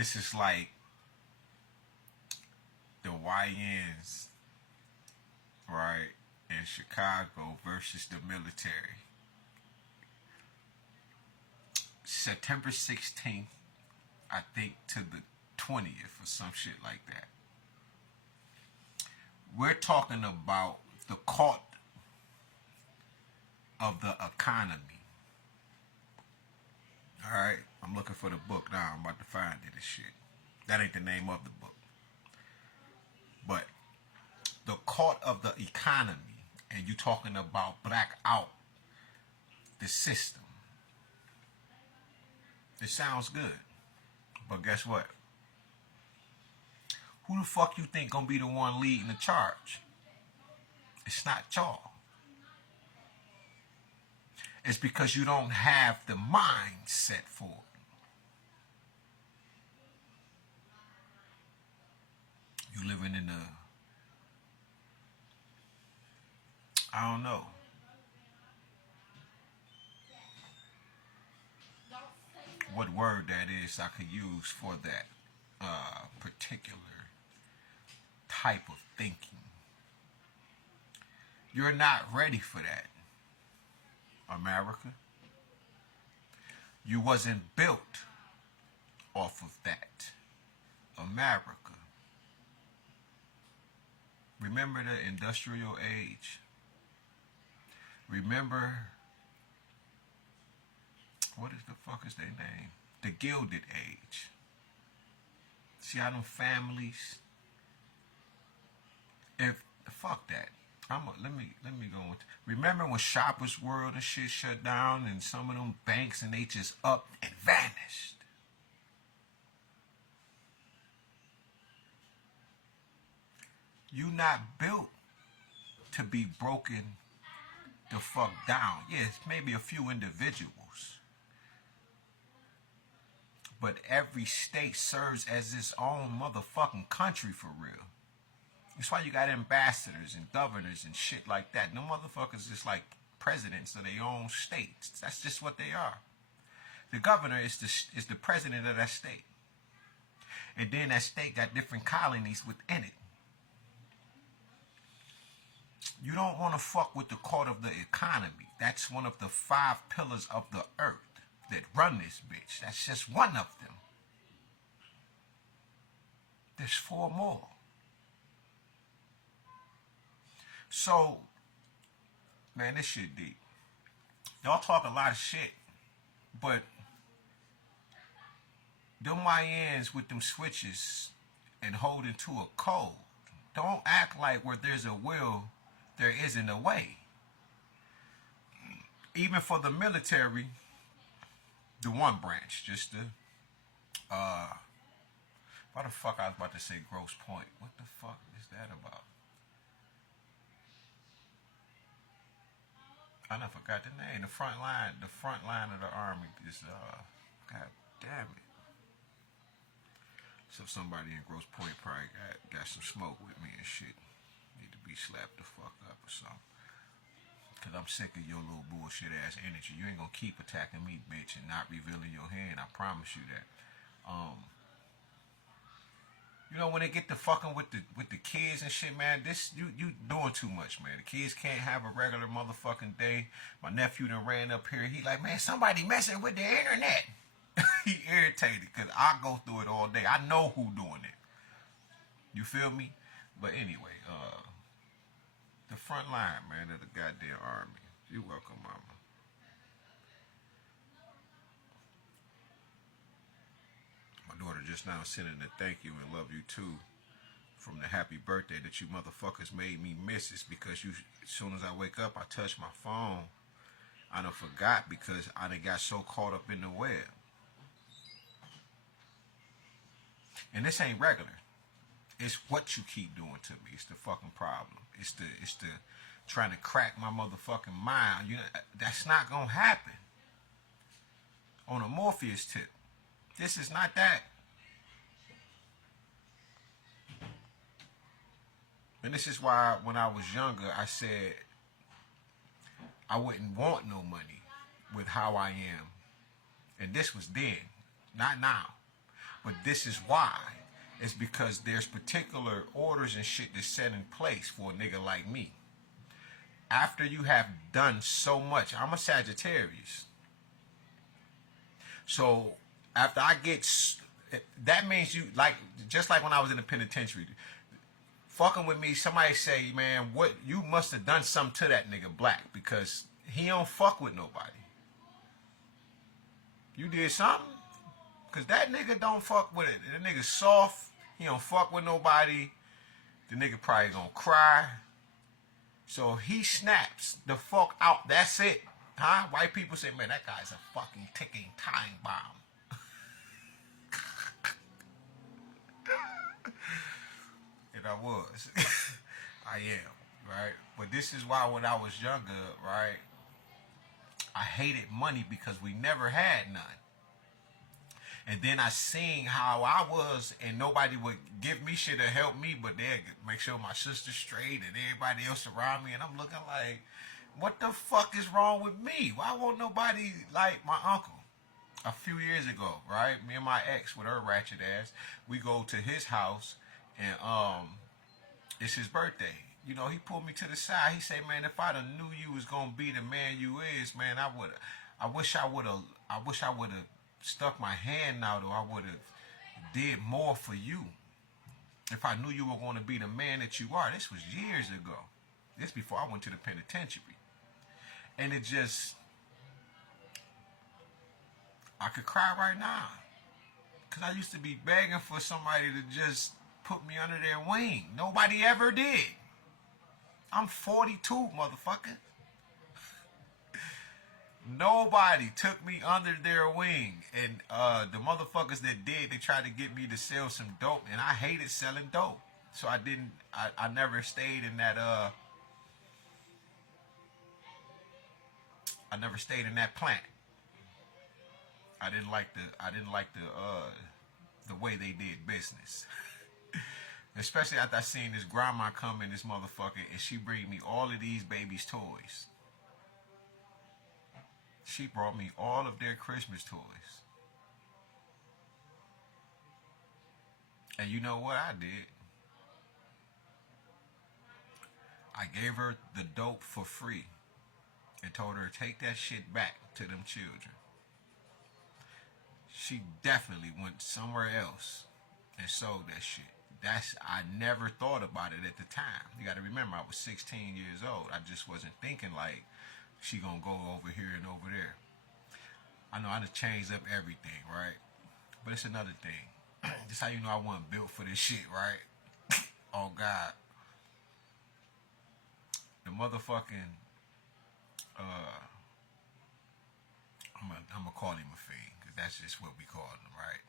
This is like the YNs, right, in Chicago versus the military. September 16th, I think, to the 20th or some shit like that. We're talking about the cost of the economy. Alright? I'm looking for the book now. I'm about to find it and shit. That ain't the name of the book. But the court of the economy, and you talking about black out the system. It sounds good. But guess what? Who the fuck you think gonna be the one leading the charge? It's not y'all. It's because you don't have the mindset for it. You living in the, I don't know. What word that is I could use for that particular type of thinking. You're not ready for that, America. You wasn't built off of that, America. Remember the industrial age? Remember, what is the fuck is their name? The Gilded Age. See how them families, if, fuck that. Let me go with. Remember when Shoppers World and shit shut down and some of them banks and they just up and vanished? You not built to be broken the fuck down. Yes, maybe a few individuals. But every state serves as its own motherfucking country for real. That's why you got ambassadors and governors and shit like that. No motherfuckers just like presidents of their own states. That's just what they are. The governor is the president of that state. And then that state got different colonies within it. You don't want to fuck with the court of the economy. That's one of the 5 pillars of the earth that run this bitch. That's just one of them. There's 4 more. So, man, this shit deep. Y'all talk a lot of shit, but them YNs with them switches and holding to a code, don't act like where there's a will, there isn't a way. Even for the military, the one branch, just the, why the fuck I was about to say Grosse Pointe? What the fuck is that about? I done forgot the name. The front line of the army is, god damn it. So somebody in Grosse Pointe probably got some smoke with me and shit. Need to be slapped the fuck up or something. Cause I'm sick of your little bullshit ass energy. You ain't gonna keep attacking me, bitch, and not revealing your hand. I promise you that. You know when they get to fucking with the kids and shit, man, this you doing too much, man. The kids can't have a regular motherfucking day. My nephew done ran up here. He like, man, somebody messing with the internet. He irritated because I go through it all day. I know who doing it. You feel me? But anyway, the front line, man, of the goddamn army. You're welcome, mama. My daughter just now sending a thank you and love you too from the happy birthday that you motherfuckers made me miss. It's because you, as soon as I wake up, I touch my phone. I done forgot because I done got so caught up in the web. And this ain't regular. It's what you keep doing to me. It's the fucking problem. It's the trying to crack my motherfucking mind. You know, that's not gonna happen. On a Morpheus tip. This is not that. And this is why when I was younger, I said I wouldn't want no money with how I am. And this was then, not now. But this is why. It's because there's particular orders and shit that's set in place for a nigga like me. After you have done so much, I'm a Sagittarius. So after I get, that means you, like, just like when I was in the penitentiary, fucking with me, somebody say, man, what, you must have done something to that nigga Black, because he don't fuck with nobody. You did something? Because that nigga don't fuck with it. That nigga soft. He don't fuck with nobody. The nigga probably gonna cry. So he snaps the fuck out. That's it. Huh? White people say, man, that guy's a fucking ticking time bomb. And I was. I am, right? But this is why when I was younger, right, I hated money because we never had none. And then I seen how I was, and nobody would give me shit to help me, but they'd make sure my sister's straight and everybody else around me. And I'm looking like, what the fuck is wrong with me? Why won't nobody like my uncle? A few years ago, right? Me and my ex with her ratchet ass, we go to his house, and it's his birthday. You know, he pulled me to the side. He said, man, if I'd have knew you was gonna be the man you is, man, I wish I would have stuck my hand out, or I would have did more for you. If I knew you were going to be the man that you are. This was years ago. This before I went to the penitentiary. And it just, I could cry right now. Because I used to be begging for somebody to just put me under their wing. Nobody ever did. I'm 42, motherfucker. Nobody took me under their wing. And the motherfuckers that did, they tried to get me to sell some dope. And I hated selling dope. So I never stayed in that, I never stayed in that plant. I didn't like the way they did business. Especially after I seen this grandma come in this motherfucker and she bring me all of these babies' toys. She brought me all of their Christmas toys. And you know what I did? I gave her the dope for free and told her to take that shit back to them children. She definitely went somewhere else and sold that shit. I never thought about it at the time. You got to remember, I was 16 years old. I just wasn't thinking like, she gonna go over here and over there. I know I just changed up everything, right? But it's another thing. This how you know I wasn't built for this shit, right? Oh God. The motherfucking I'm gonna call him a fiend, because that's just what we call him, right?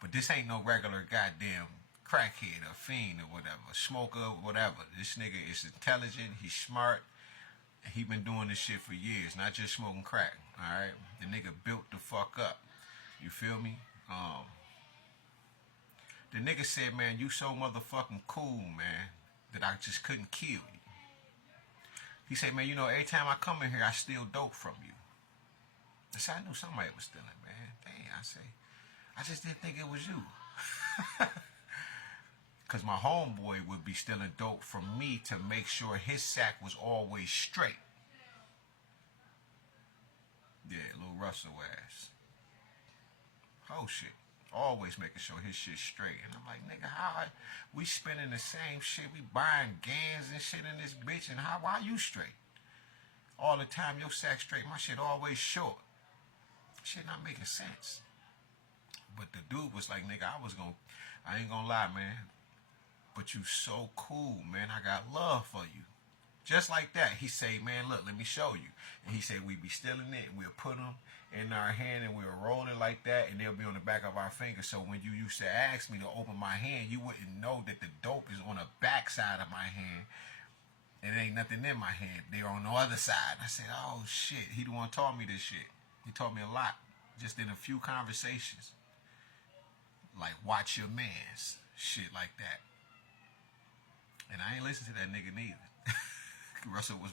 But this ain't no regular goddamn crackhead or fiend or whatever, smoker, whatever. This nigga is intelligent, he's smart. He been doing this shit for years, not just smoking crack. All right, the nigga built the fuck up. You feel me? The nigga said, man, you so motherfucking cool, man, that I just couldn't kill you. He said, man, you know, every time I come in here, I steal dope from you. I said, I knew somebody was stealing, man. Dang, I just didn't think it was you. Because my homeboy would be stealing dope from me to make sure his sack was always straight. Yeah, little Russell ass. Oh shit. Always making sure his shit's straight. And I'm like, nigga, how we spending the same shit? We buying gans and shit in this bitch, and why you straight? All the time your sack straight, my shit always short. Shit not making sense. But the dude was like, nigga, I ain't gonna lie, man. But you so cool, man. I got love for you. Just like that. He say, man, look, let me show you. And he said, we be stealing it, and we'll put them in our hand, and we'll roll it like that, and they'll be on the back of our finger. So when you used to ask me to open my hand, you wouldn't know that the dope is on the back side of my hand, and there ain't nothing in my hand. They're on the other side. I said, oh, shit. He the one taught me this shit. He taught me a lot, just in a few conversations. Like, watch your mans. Shit like that. And I ain't listen to that nigga neither. Russell was my